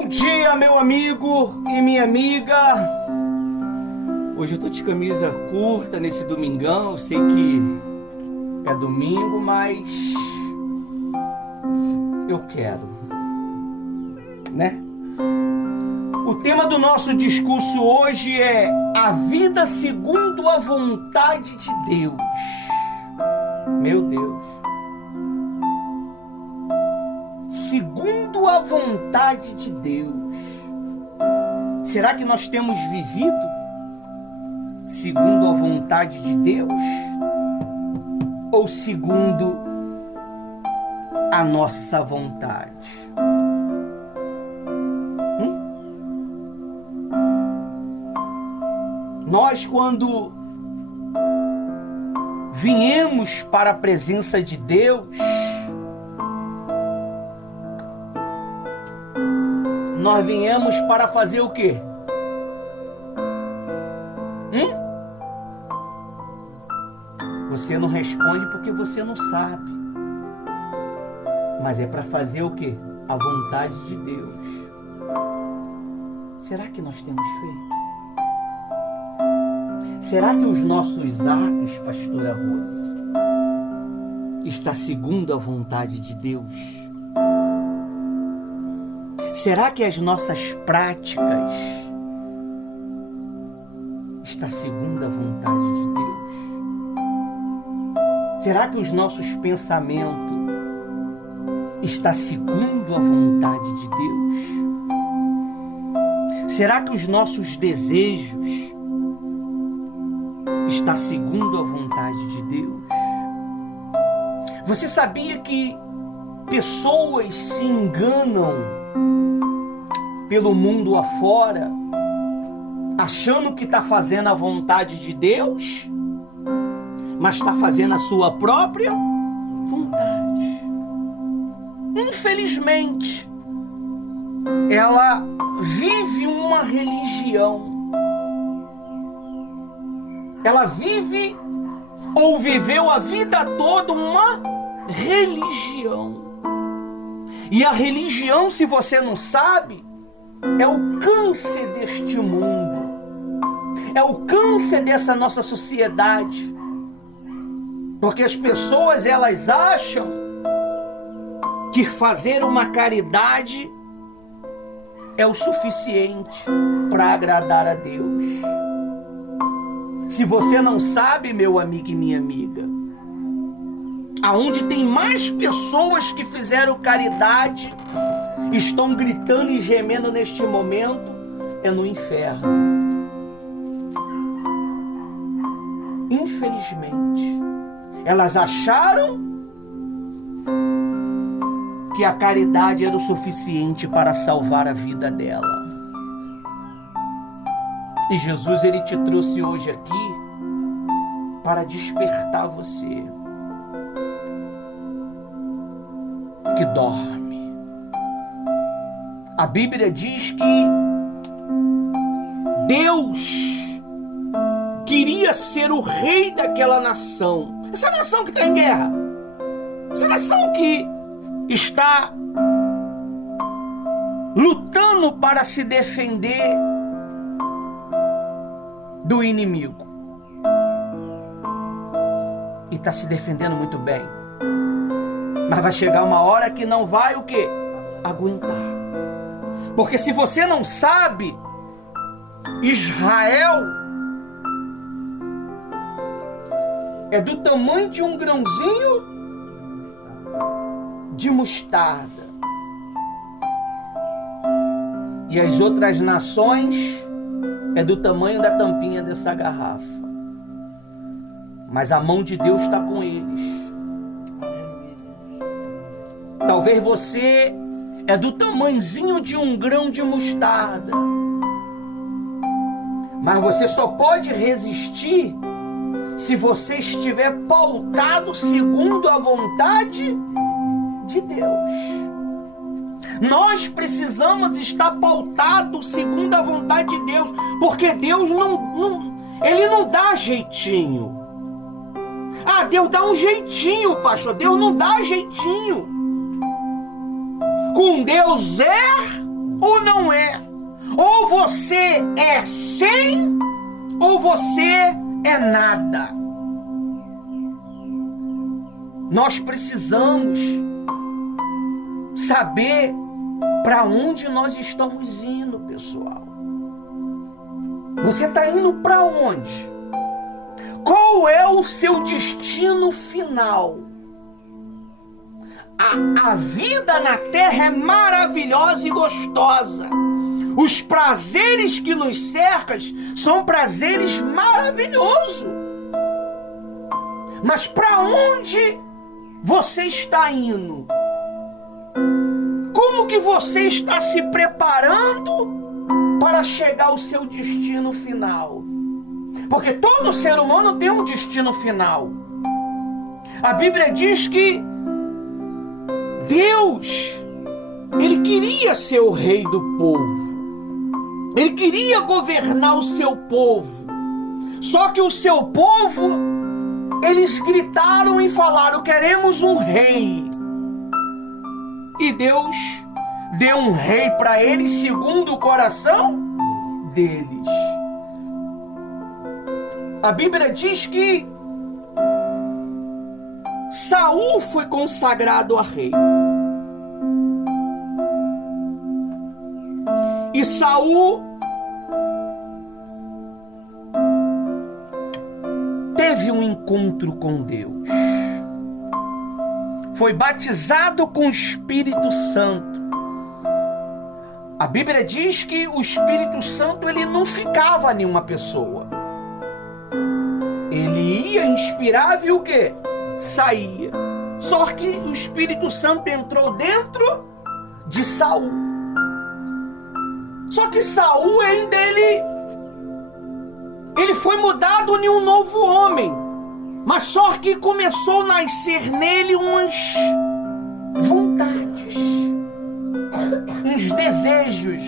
Bom dia, meu amigo e minha amiga. Hoje eu tô de camisa curta nesse domingão. Eu sei que é domingo, mas eu quero, né? O tema do nosso discurso hoje é a vida segundo a vontade de Deus. Meu Deus. Segundo a vontade de Deus. Será que nós temos vivido segundo a vontade de Deus? Ou segundo a nossa vontade? Nós, quando viemos para a presença de Deus, nós viemos para fazer o quê? Você não responde porque você não sabe. Mas é para fazer o quê? A vontade de Deus. Será que nós temos feito? Será que os nossos atos, pastora Rose, está segundo a vontade de Deus? Será que as nossas práticas está segundo a vontade de Deus? Será que os nossos pensamentos está segundo a vontade de Deus? Será que os nossos desejos está segundo a vontade de Deus? Você sabia que pessoas se enganam pelo mundo afora, achando que está fazendo a vontade de Deus, mas está fazendo a sua própria vontade? Infelizmente, ela vive uma religião. Ela vive ou viveu a vida toda uma religião. E a religião, se você não sabe, é o câncer deste mundo. É o câncer dessa nossa sociedade. Porque as pessoas, elas acham que fazer uma caridade é o suficiente para agradar a Deus. Se você não sabe, meu amigo e minha amiga, aonde tem mais pessoas que fizeram caridade, estão gritando e gemendo neste momento, é no inferno. Infelizmente, elas acharam que a caridade era o suficiente para salvar a vida dela. E Jesus, ele te trouxe hoje aqui para despertar você que dorme. A Bíblia diz que Deus queria ser o rei daquela nação. Essa nação que está em guerra. Essa nação que está lutando para se defender do inimigo. E está se defendendo muito bem. Mas vai chegar uma hora que não vai o quê? Aguentar. Porque se você não sabe, Israel é do tamanho de um grãozinho de mostarda. E as outras nações é do tamanho da tampinha dessa garrafa. Mas a mão de Deus está com eles. Talvez você é do tamanhozinho de um grão de mostarda. Mas você só pode resistir se você estiver pautado segundo a vontade de Deus. Nós precisamos estar pautados segundo a vontade de Deus, porque Deus Ele não dá jeitinho. Ah, Deus dá um jeitinho, pastor. Deus não dá jeitinho. Com Deus é ou não você é 100 ou você é nada. Nós precisamos saber para onde nós estamos indo, pessoal. Você está indo para onde? Qual é o seu destino final? A vida na terra é maravilhosa e gostosa. Os prazeres que nos cercam são prazeres maravilhosos. Mas para onde você está indo? Como que você está se preparando para chegar ao seu destino final? Porque todo ser humano tem um destino final. A Bíblia diz que Deus, Ele queria ser o rei do povo. Ele queria governar o seu povo. Só que o seu povo, eles gritaram e falaram: queremos um rei. E Deus deu um rei para eles segundo o coração deles. A Bíblia diz que Saul foi consagrado a rei. E Saul teve um encontro com Deus. Foi batizado com o Espírito Santo. A Bíblia diz que o Espírito Santo, ele não ficava em uma pessoa. Ele ia, inspirava e o quê? Saía. Só que o Espírito Santo entrou dentro de Saul. Só que Saul ainda ele foi mudado em um novo homem. Mas só que começou a nascer nele umas vontades, uns desejos.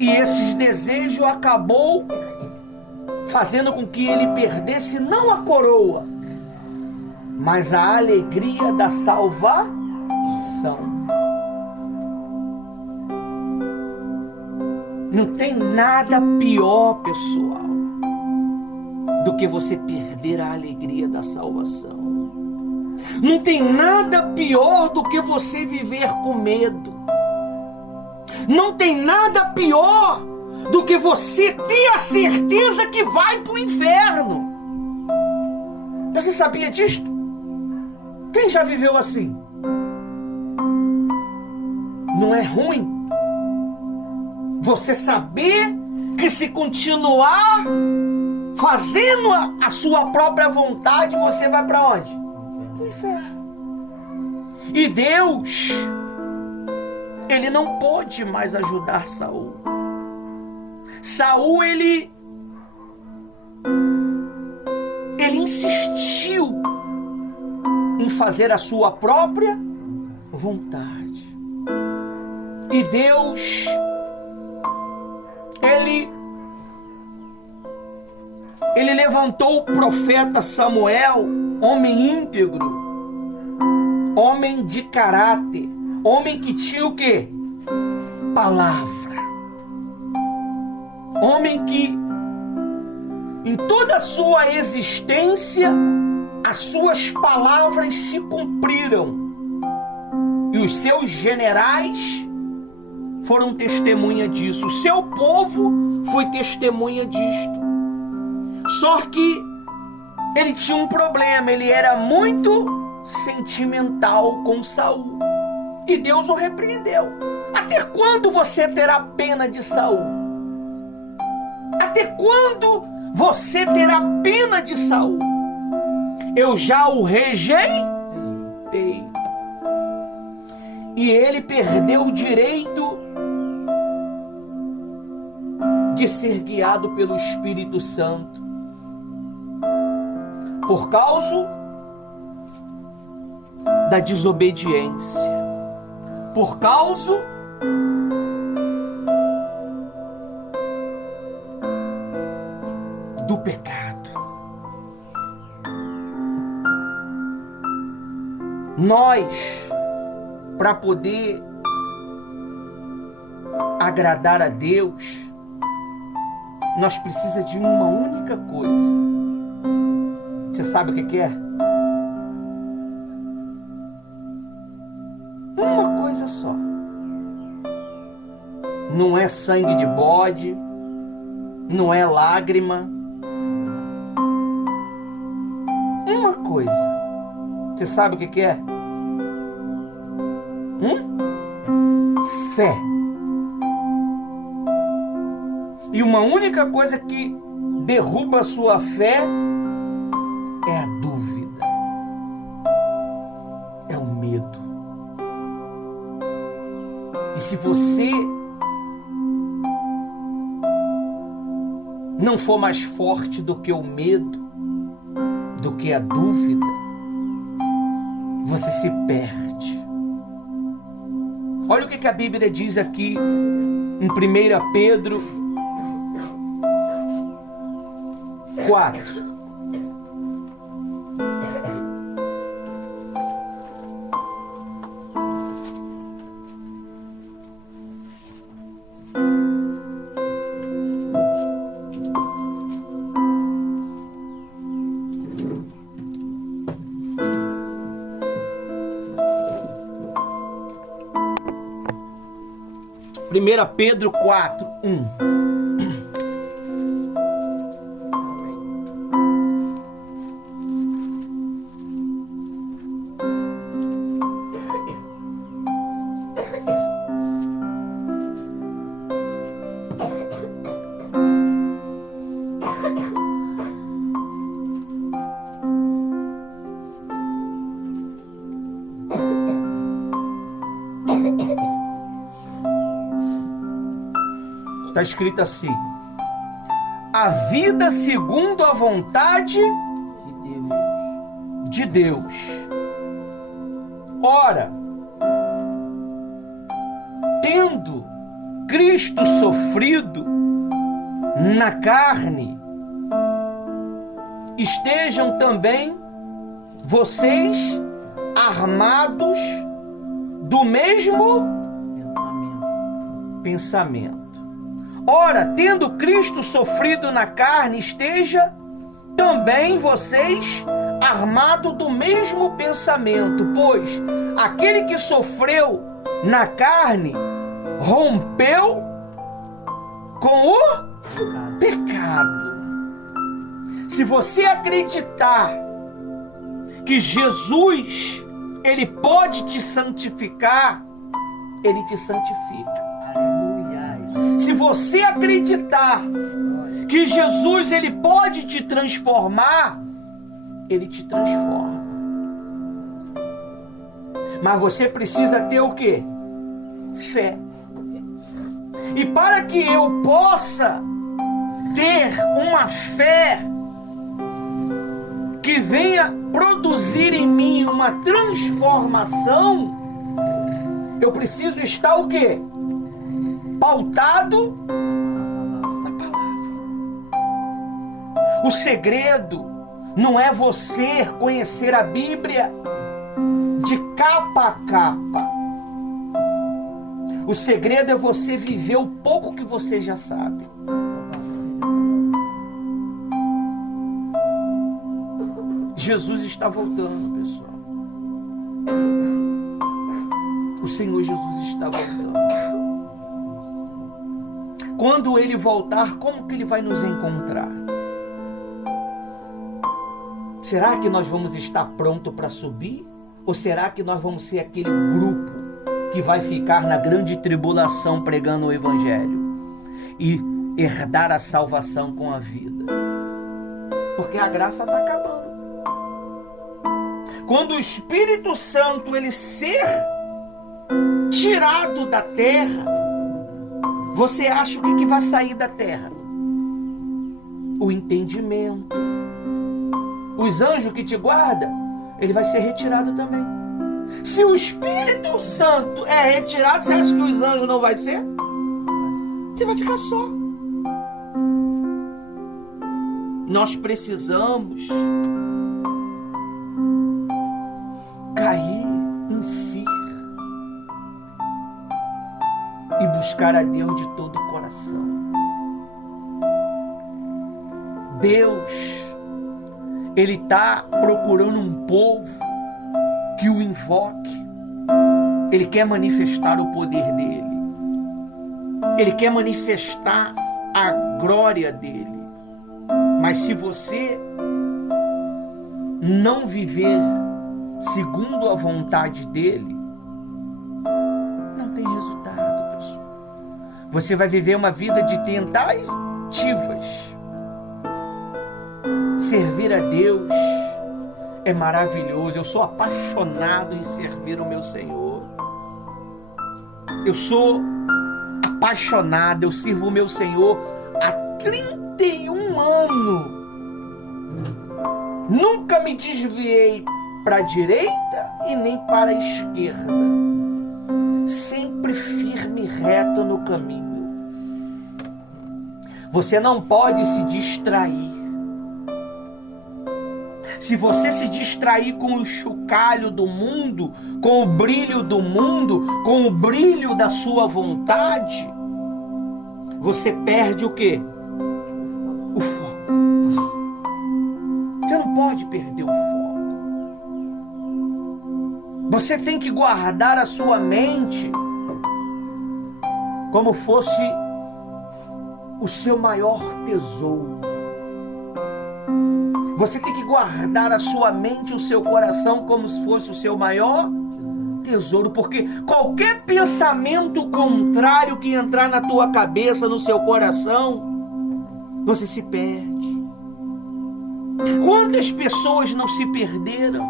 E esses desejos acabou fazendo com que ele perdesse não a coroa, mas a alegria da salvação. Não tem nada pior, pessoal, do que você perder a alegria da salvação. Não tem nada pior do que você viver com medo. Não tem nada pior do que você ter a certeza que vai para o inferno. Você sabia disto? Quem já viveu assim? Não é ruim você saber que se continuar fazendo a sua própria vontade, você vai para onde? No inferno. E Deus, ele não pôde mais ajudar Saul. Saul, ele insistiu em fazer a sua própria vontade. E Deus, ele levantou o profeta Samuel, homem íntegro, homem de caráter, homem que tinha o quê? Palavra. Homem que, em toda a sua existência, as suas palavras se cumpriram. E os seus generais foram testemunha disso. O seu povo foi testemunha disto. Só que ele tinha um problema. Ele era muito sentimental com Saul. E Deus o repreendeu. Até quando você terá pena de Saul? Até quando você terá pena de Saul? Eu já o rejeitei. E ele perdeu o direito de ser guiado pelo Espírito Santo. Por causa da desobediência. Por causa do pecado. Nós, para poder agradar a Deus, nós precisamos de uma única coisa. Você sabe o que é? Uma coisa só. Não é sangue de bode, não é lágrima. Uma coisa. Você sabe o que é? Fé. E uma única coisa que derruba a sua fé é a dúvida. É o medo. E se você não for mais forte do que o medo, do que a dúvida, você se perde. Olha o que a Bíblia diz aqui em 1 Pedro 4. Primeira Pedro 4, 1. Está escrito assim: a vida segundo a vontade de Deus. Ora, tendo Cristo sofrido na carne, estejam também vocês armados do mesmo pensamento. Ora, tendo Cristo sofrido na carne, esteja também vocês armados do mesmo pensamento, pois aquele que sofreu na carne rompeu com o pecado. Se você acreditar que Jesus, ele pode te santificar, ele te santifica. Se você acreditar que Jesus, ele pode te transformar, ele te transforma. Mas você precisa ter o quê? Fé. E para que eu possa ter uma fé que venha produzir em mim uma transformação, eu preciso estar o quê? Pautado na palavra. O segredo não é você conhecer a Bíblia de capa a capa. O segredo é você viver o pouco que você já sabe. Jesus está voltando, pessoal. O Senhor Jesus está voltando. Quando ele voltar, como que ele vai nos encontrar? Será que nós vamos estar prontos para subir? Ou será que nós vamos ser aquele grupo que vai ficar na grande tribulação pregando o Evangelho e herdar a salvação com a vida? Porque a graça está acabando. Quando o Espírito Santo ele ser tirado da terra, você acha o que vai sair da terra? O entendimento. Os anjos que te guardam, ele vai ser retirado também. Se o Espírito Santo é retirado, você acha que os anjos não vai ser? Você vai ficar só. Nós precisamos cair em si. e buscar a Deus de todo o coração. Deus, Ele está procurando um povo que o invoque. Ele quer manifestar o poder dele. Ele quer manifestar a glória dele. Mas se você não viver segundo a vontade dele, não tem resultado, pessoal. Você vai viver uma vida de tentativas. Servir a Deus é maravilhoso. Eu sou apaixonado em servir o meu Senhor. Eu sou apaixonado, eu sirvo o meu Senhor há 31 anos. Nunca me desviei para a direita e nem para a esquerda. Sempre firme e reto no caminho. Você não pode se distrair. Se você se distrair com o chocalho do mundo, com o brilho do mundo, com o brilho da sua vontade, você perde o quê? O foco. Você não pode perder o foco. Você tem que guardar a sua mente como fosse o seu maior tesouro. Você tem que guardar a sua mente e o seu coração como se fosse o seu maior tesouro, porque qualquer pensamento contrário que entrar na tua cabeça, no seu coração, você se perde. Quantas pessoas não se perderam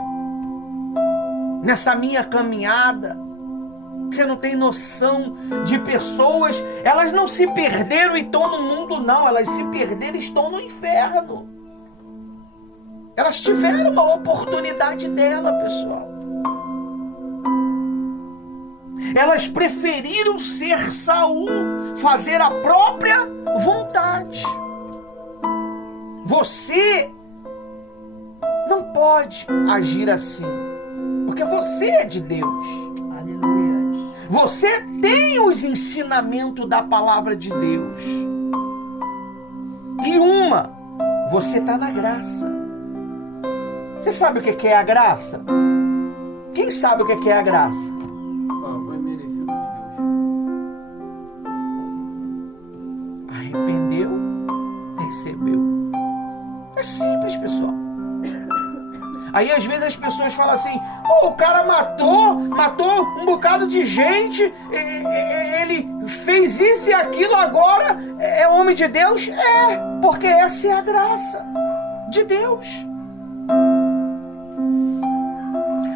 nessa minha caminhada? Você não tem noção de pessoas, elas não se perderam e estão no mundo, não, elas se perderam e estão no inferno. Elas tiveram uma oportunidade dela, pessoal. Elas preferiram ser Saul, fazer a própria vontade. Você não pode agir assim, porque você é de Deus. Aleluia. Você tem os ensinamentos da palavra de Deus. E você está na graça. Você sabe o que é a graça? Quem sabe o que é a graça? Favor merecido de Deus. Arrependeu, recebeu. É simples, pessoal. Aí às vezes as pessoas falam assim: o cara matou um bocado de gente, ele fez isso e aquilo, agora é homem de Deus? É, porque essa é a graça de Deus.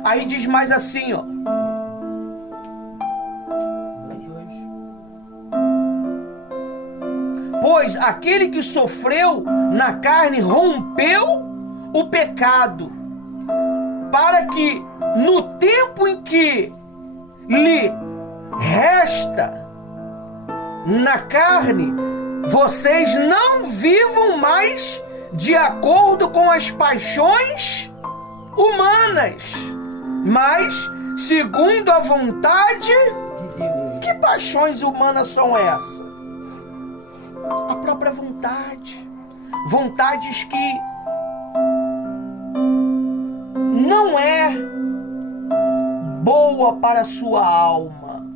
Aí diz mais assim, ó. Pois aquele que sofreu na carne rompeu o pecado, para que no tempo em que lhe resta na carne, vocês não vivam mais de acordo com as paixões humanas, mas segundo a vontade de Deus. Que paixões humanas são essas? A própria vontade. Vontades que não é boa para a sua alma.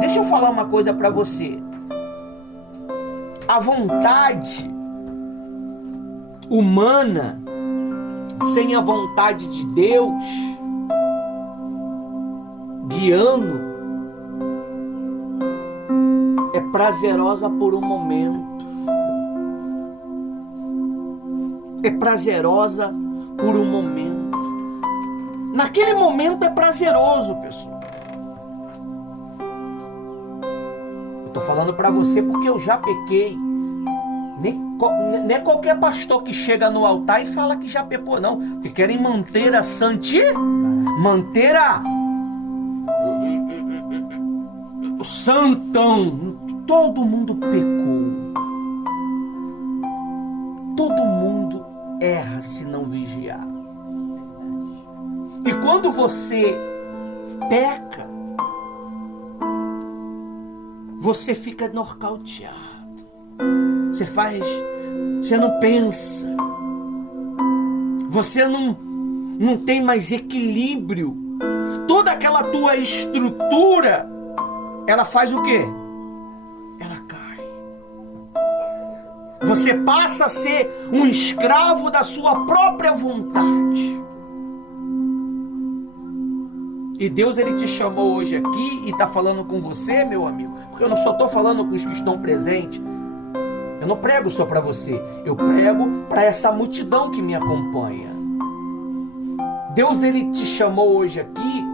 Deixa eu falar uma coisa para você. A vontade humana sem a vontade de Deus guiando é prazerosa por um momento. É prazerosa por um momento. Naquele momento é prazeroso, pessoal. Eu tô falando para você porque eu já pequei. Nem é qualquer pastor que chega no altar e fala que já pecou, não. Porque querem manter a santidade, manter o santão. Todo mundo pecou. Todo mundo erra se não vigiar. E quando você peca, você fica nocauteado. Você não pensa. Você não tem mais equilíbrio. Toda aquela tua estrutura, ela faz o quê? Ela cai. Você passa a ser um escravo da sua própria vontade. E Deus, ele te chamou hoje aqui e está falando com você, meu amigo, porque eu não só estou falando com os que estão presentes. Eu não prego só para você, eu prego para essa multidão que me acompanha. Deus, ele te chamou hoje aqui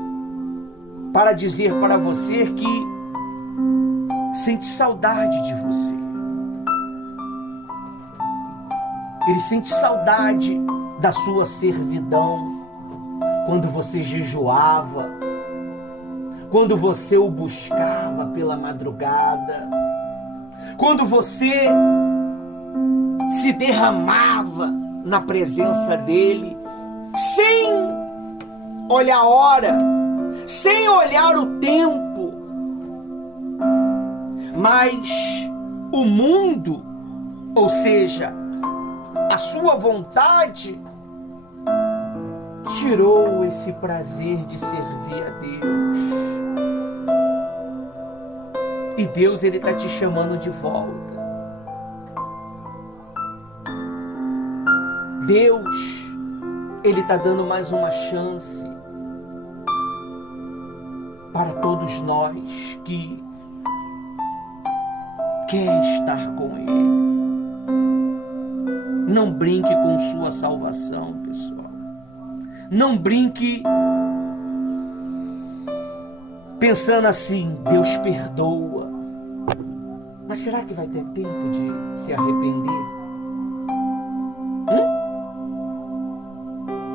para dizer para você que sente saudade de você. Ele sente saudade da sua servidão. Quando você jejuava, quando você o buscava pela madrugada, quando você se derramava na presença dele, sem olhar a hora, sem olhar o tempo. Mas o mundo, ou seja, a sua vontade, tirou esse prazer de servir a Deus. E Deus, ele está te chamando de volta. Deus, ele está dando mais uma chance para todos nós que quer estar com Ele. Não brinque com sua salvação, pessoal. Não brinque pensando assim, Deus perdoa. Mas será que vai ter tempo de se arrepender?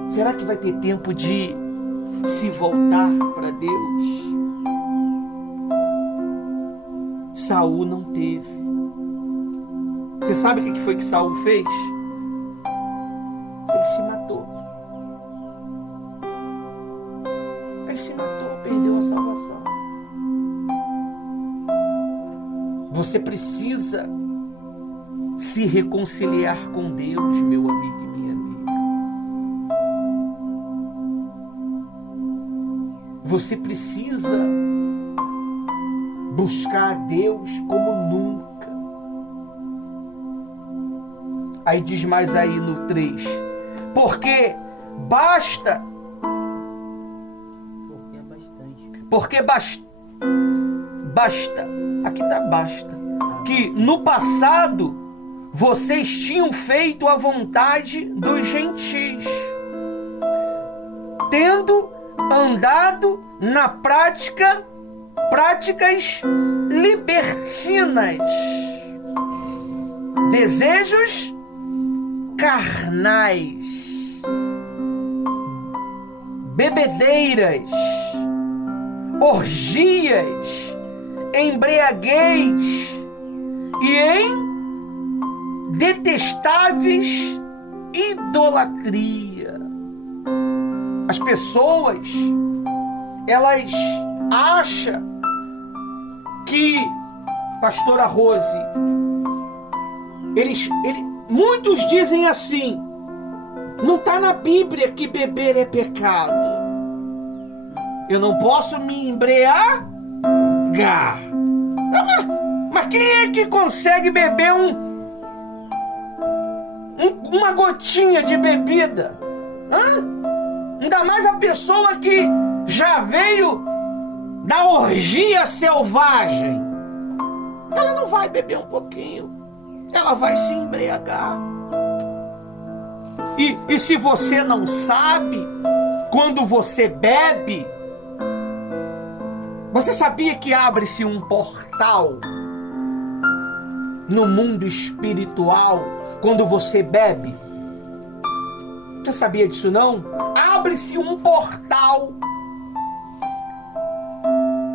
Será que vai ter tempo de se voltar para Deus? Saul não teve. Você sabe o que foi que Saul fez? Ele se matou. Ele se matou, perdeu a salvação. Você precisa se reconciliar com Deus, meu amigo e minha amiga. Você precisa buscar a Deus como nunca. Aí diz mais aí no 3. Porque basta. Porque basta. Aqui está basta. Que no passado vocês tinham feito a vontade dos gentis, tendo andado na práticas libertinas, desejos carnais, bebedeiras, orgias, embriaguez e em detestáveis idolatria. As pessoas, elas acham que, pastora Rose, muitos dizem assim, não está na Bíblia que beber é pecado. Eu não posso me embriagar. Mas quem é que consegue beber uma gotinha de bebida? Ainda mais a pessoa que já veio da orgia selvagem. Ela não vai beber um pouquinho, ela vai se embriagar. E se você não sabe, quando você bebe, você sabia que abre-se um portal no mundo espiritual quando você bebe? Você sabia disso não? Abre-se um portal.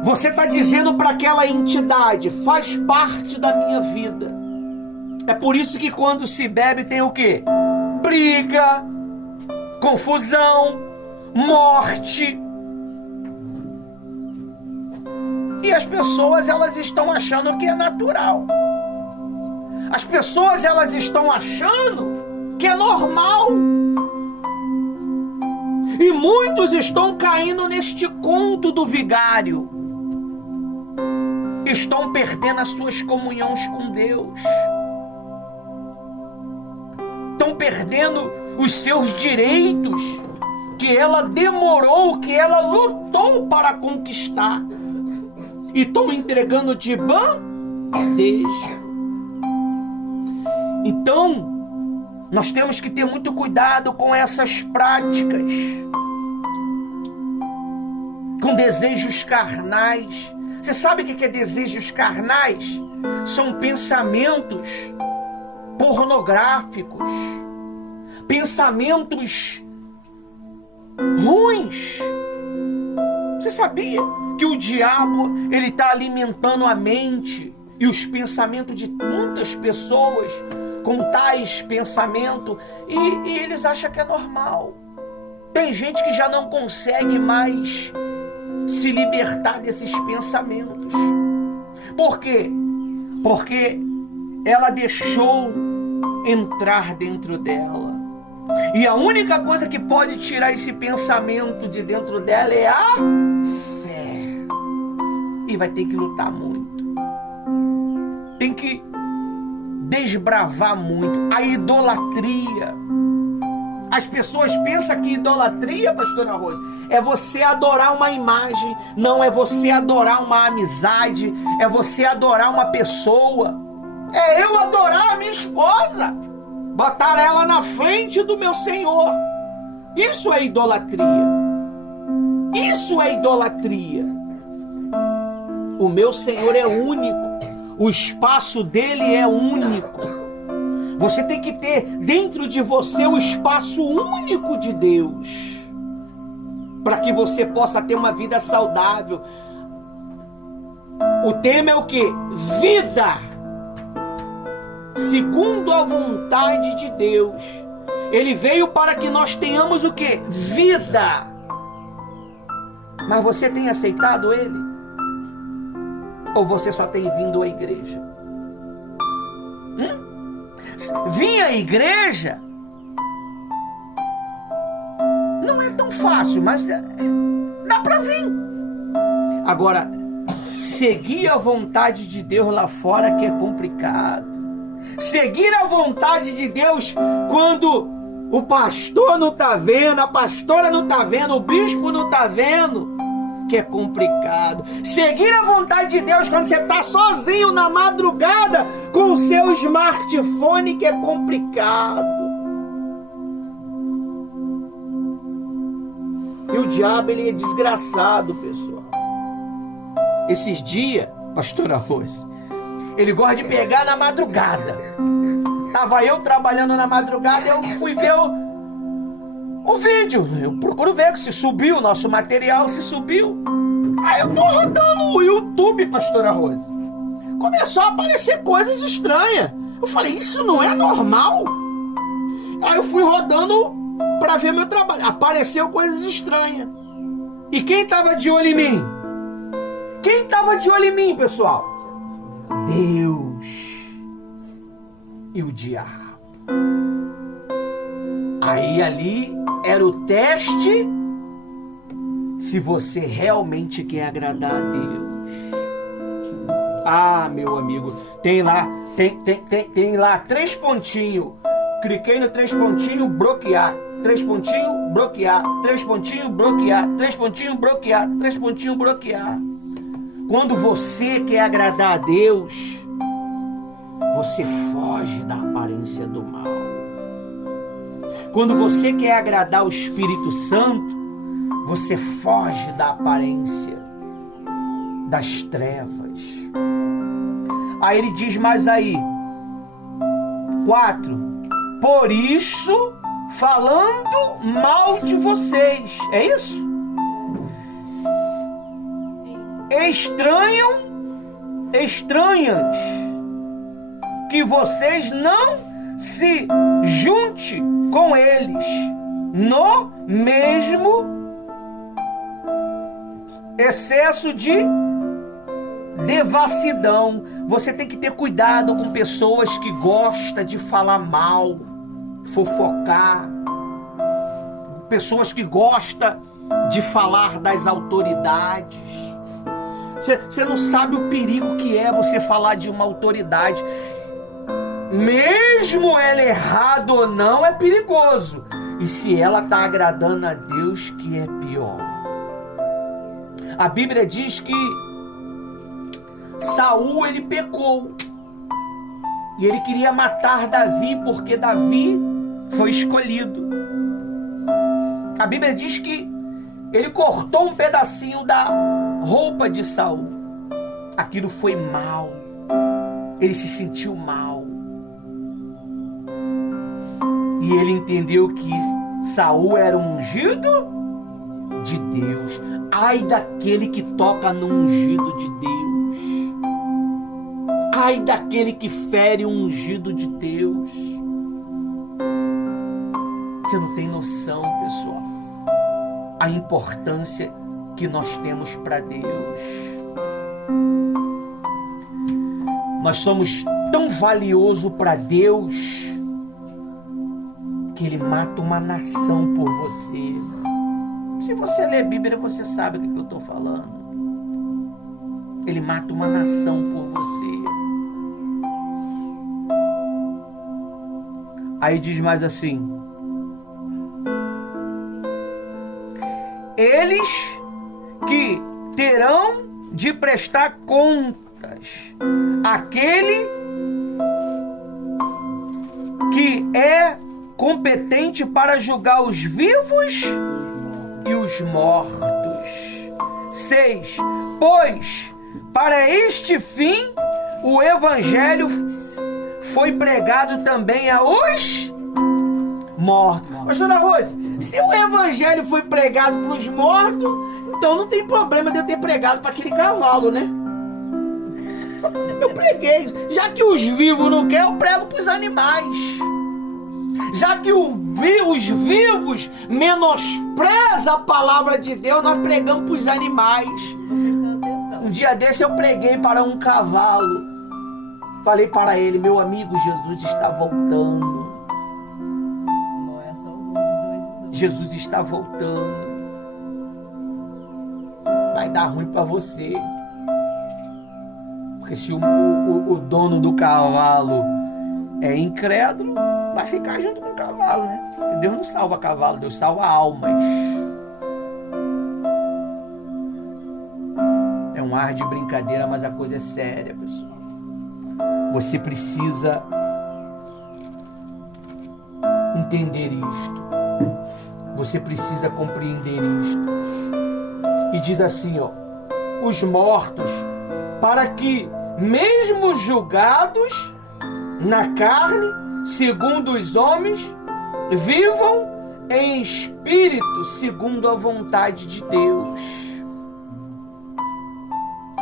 Você está dizendo para aquela entidade, faz parte da minha vida. É por isso que quando se bebe tem o quê? Briga, confusão, morte. E as pessoas, elas estão achando que é natural. As pessoas, elas estão achando que é normal. E muitos estão caindo neste conto do vigário. Estão perdendo as suas comunhões com Deus. Estão perdendo os seus direitos que ela demorou, que ela lutou para conquistar. E estão entregando de bandeja. Então, nós temos que ter muito cuidado com essas práticas, com desejos carnais. Você sabe o que é desejos carnais? São pensamentos pornográficos, pensamentos ruins. Você sabia que o diabo, ele está alimentando a mente e os pensamentos de muitas pessoas com tais pensamentos e eles acham que é normal. Tem gente que já não consegue mais se libertar desses pensamentos. Por quê? Porque ela deixou entrar dentro dela. E a única coisa que pode tirar esse pensamento de dentro dela é a fé. E vai ter que lutar muito. Tem que desbravar muito. A idolatria. As pessoas pensam que idolatria, pastora Rose, é você adorar uma imagem. Não, é você adorar uma amizade. É você adorar uma pessoa. É eu adorar a minha esposa. Botar ela na frente do meu Senhor. Isso é idolatria. Isso é idolatria. O meu Senhor é único. O espaço dele é único. Você tem que ter dentro de você o espaço único de Deus, para que você possa ter uma vida saudável. O tema é o quê? Vida segundo a vontade de Deus. Ele veio para que nós tenhamos o quê? Vida. Mas você tem aceitado Ele? Ou você só tem vindo à igreja? Vir à igreja não é tão fácil, mas dá para vir. Agora, seguir a vontade de Deus lá fora que é complicado. Seguir a vontade de Deus quando o pastor não está vendo, a pastora não está vendo, o bispo não está vendo, que é complicado. Seguir a vontade de Deus quando você está sozinho na madrugada com o seu smartphone, que é complicado. E o diabo, ele é desgraçado, pessoal. Esses dias, pastora Rose, ele gosta de pegar na madrugada. Tava eu trabalhando na madrugada e eu fui ver o vídeo. Eu procuro ver se subiu o nosso material, se subiu. Aí eu tô rodando o YouTube, pastora Rose. Começou a aparecer coisas estranhas. Eu falei, isso não é normal? Aí eu fui rodando para ver meu trabalho. Apareceu coisas estranhas. E quem tava de olho em mim? Quem tava de olho em mim, pessoal? Deus e o diabo. Aí ali era o teste se você realmente quer agradar a Deus. Ah, meu amigo, tem lá 3 pontinhos. Cliquei no 3 pontinhos, bloquear. 3 pontinhos, bloquear. 3 pontinhos, bloquear. 3 pontinhos, bloquear. 3 pontinhos, bloquear. Quando você quer agradar a Deus, você foge da aparência do mal. Quando você quer agradar o Espírito Santo, você foge da aparência das trevas. Aí ele diz mais aí, 4, por isso falando mal de vocês, é isso? Estranhas que vocês não se junte com eles no mesmo excesso de devassidão. Você tem que ter cuidado com pessoas que gostam de falar mal, fofocar, pessoas que gostam de falar das autoridades. Você não sabe o perigo que é você falar de uma autoridade. Mesmo ela errada ou não, é perigoso. E se ela está agradando a Deus, que é pior. A Bíblia diz que Saul, ele pecou. E ele queria matar Davi, porque Davi foi escolhido. A Bíblia diz que ele cortou um pedacinho da roupa de Saul. Aquilo foi mal. Ele se sentiu mal. E ele entendeu que Saul era um ungido de Deus. Ai daquele que toca no ungido de Deus. Ai daquele que fere o ungido de Deus. Você não tem noção, pessoal, a importância que nós temos para Deus. Nós somos tão valiosos para Deus que Ele mata uma nação por você. Se você ler a Bíblia, você sabe o que eu estou falando. Ele mata uma nação por você. Aí diz mais assim: eles que terão de prestar contas àquele que é competente para julgar os vivos e os mortos. 6. Pois para este fim o evangelho foi pregado também aos mortos. Pastora Rose, se o evangelho foi pregado para os mortos, então não tem problema de eu ter pregado para aquele cavalo, né? Eu preguei. Já que os vivos não querem, eu prego para os animais. Já que os vivos menosprezam a palavra de Deus, nós pregamos para os animais. Um dia desse eu preguei para um cavalo. Falei para ele: meu amigo, Jesus está voltando. Jesus está voltando. Vai dar ruim para você. Porque se o dono do cavalo é incrédulo, vai ficar junto com o cavalo, né? Porque Deus não salva cavalo, Deus salva almas. É um ar de brincadeira, mas a coisa é séria, pessoal. Você precisa entender isto. Você precisa compreender isto. E diz assim, ó: os mortos, para que, mesmo julgados na carne, segundo os homens, vivam em espírito, segundo a vontade de Deus.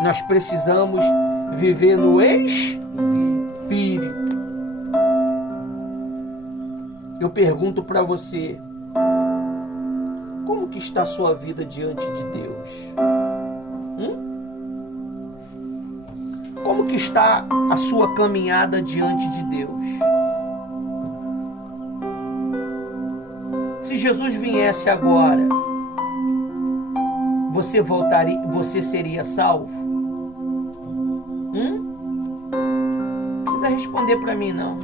Nós precisamos viver no espírito. Eu pergunto para você: como que está a sua vida diante de Deus? Como que está a sua caminhada diante de Deus? Se Jesus viesse agora, você voltaria, você seria salvo? Não precisa responder para mim, não.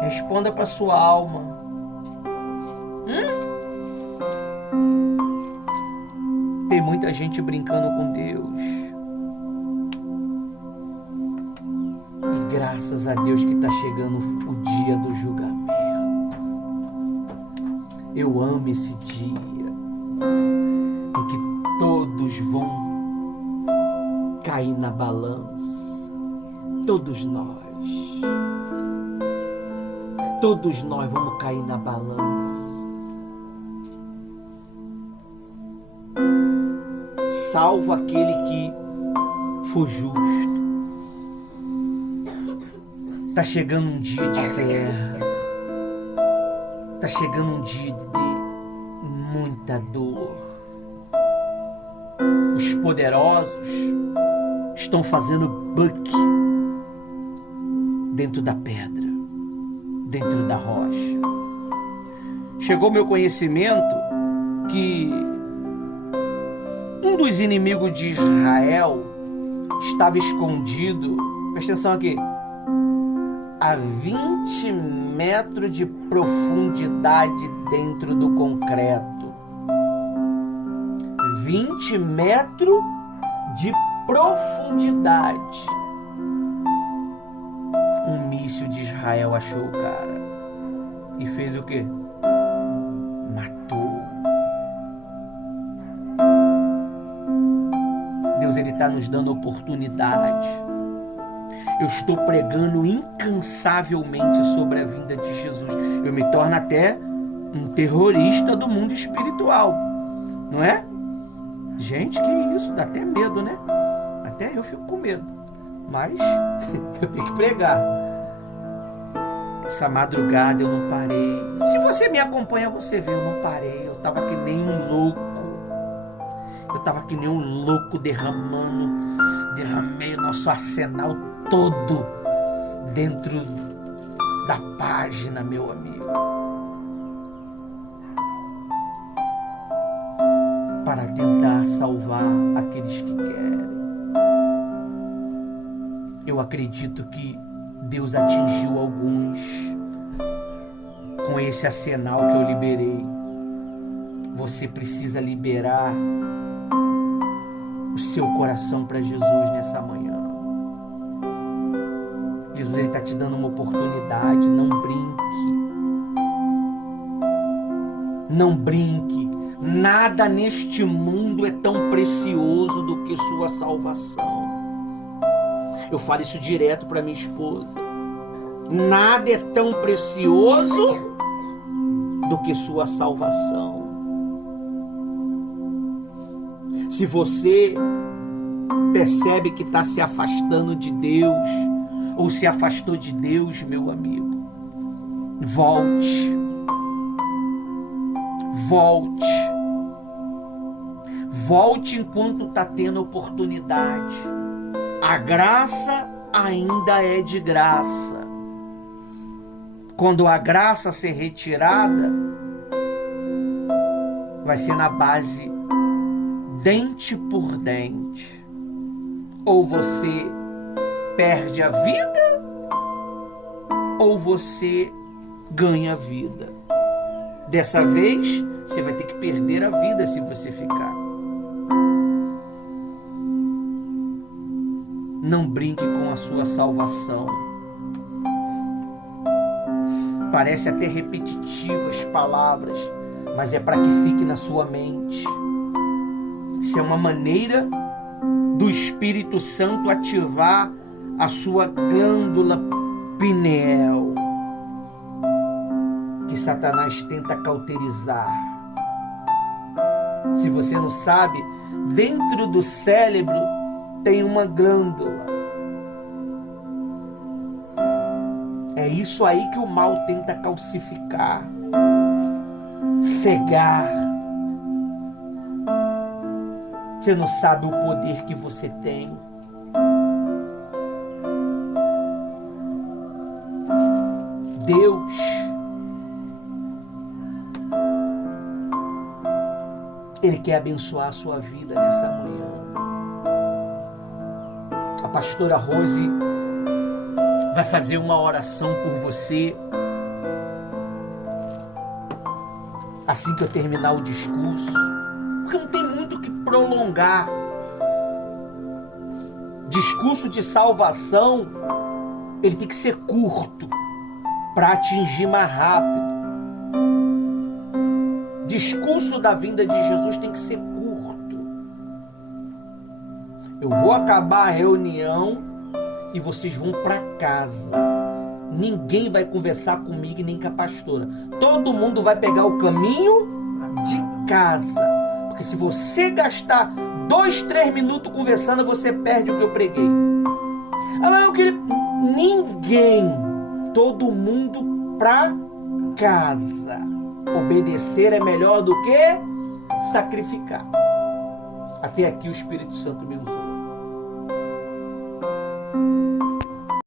Responda para sua alma. Tem muita gente brincando com Deus. E graças a Deus que está chegando o dia do julgamento. Eu amo esse dia em que todos vão cair na balança. Todos nós vamos cair na balança. Salvo aquele que for justo. Está chegando um dia de guerra. Está chegando um dia de muita dor. Os poderosos estão fazendo buck dentro da pedra, dentro da rocha. Chegou ao meu conhecimento que um dos inimigos de Israel estava escondido, presta atenção aqui, a 20 metros de profundidade dentro do concreto. 20 metros de profundidade. Um míssil de Israel achou o cara e fez o quê? Matou. Deus, Ele está nos dando oportunidade. Eu estou pregando incansavelmente sobre a vinda de Jesus. Eu me torno até um terrorista do mundo espiritual, não é? Gente, que isso, dá até medo, né? Até eu fico com medo, mas eu tenho que pregar. Essa madrugada eu não parei. Se você me acompanha, você vê, eu não parei. Eu estava que nem um louco. Derramei o nosso arsenal todo dentro da página, meu amigo, para tentar salvar aqueles que querem. Eu acredito que Deus atingiu alguns com esse arsenal que eu liberei. Você precisa liberar o seu coração para Jesus nessa manhã. Jesus, Ele está te dando uma oportunidade. Não brinque. Não brinque. Nada neste mundo é tão precioso do que sua salvação. Eu falo isso direto para minha esposa. Nada é tão precioso do que sua salvação. Se você percebe que está se afastando de Deus, ou se afastou de Deus, meu amigo, volte. Volte. Volte enquanto está tendo oportunidade. A graça ainda é de graça. Quando a graça ser retirada, vai ser na base dente por dente. Ou você perde a vida, ou você ganha a vida. Dessa vez, você vai ter que perder a vida se você ficar. Não brinque com a sua salvação. Parece até repetitivo as palavras, mas é para que fique na sua mente. Isso é uma maneira do Espírito Santo ativar a sua glândula pineal, que Satanás tenta cauterizar. Se você não sabe, dentro do cérebro tem uma glândula. É isso aí que o mal tenta calcificar, cegar. Você não sabe o poder que você tem. Deus Ele quer abençoar a sua vida nessa manhã. A pastora Rose vai fazer uma oração por você. Assim que eu terminar o discurso, porque não tem muito o que prolongar. Discurso de salvação, ele tem que ser curto para atingir mais rápido. Discurso da vinda de Jesus tem que ser curto. Eu vou acabar a reunião e vocês vão para casa. Ninguém vai conversar comigo e nem com a pastora. Todo mundo vai pegar o caminho de casa. Porque se você gastar 2-3 minutos conversando, você perde o que eu preguei. Eu queria... Ninguém. Todo mundo para casa. Obedecer é melhor do que sacrificar. Até aqui o Espírito Santo me usou.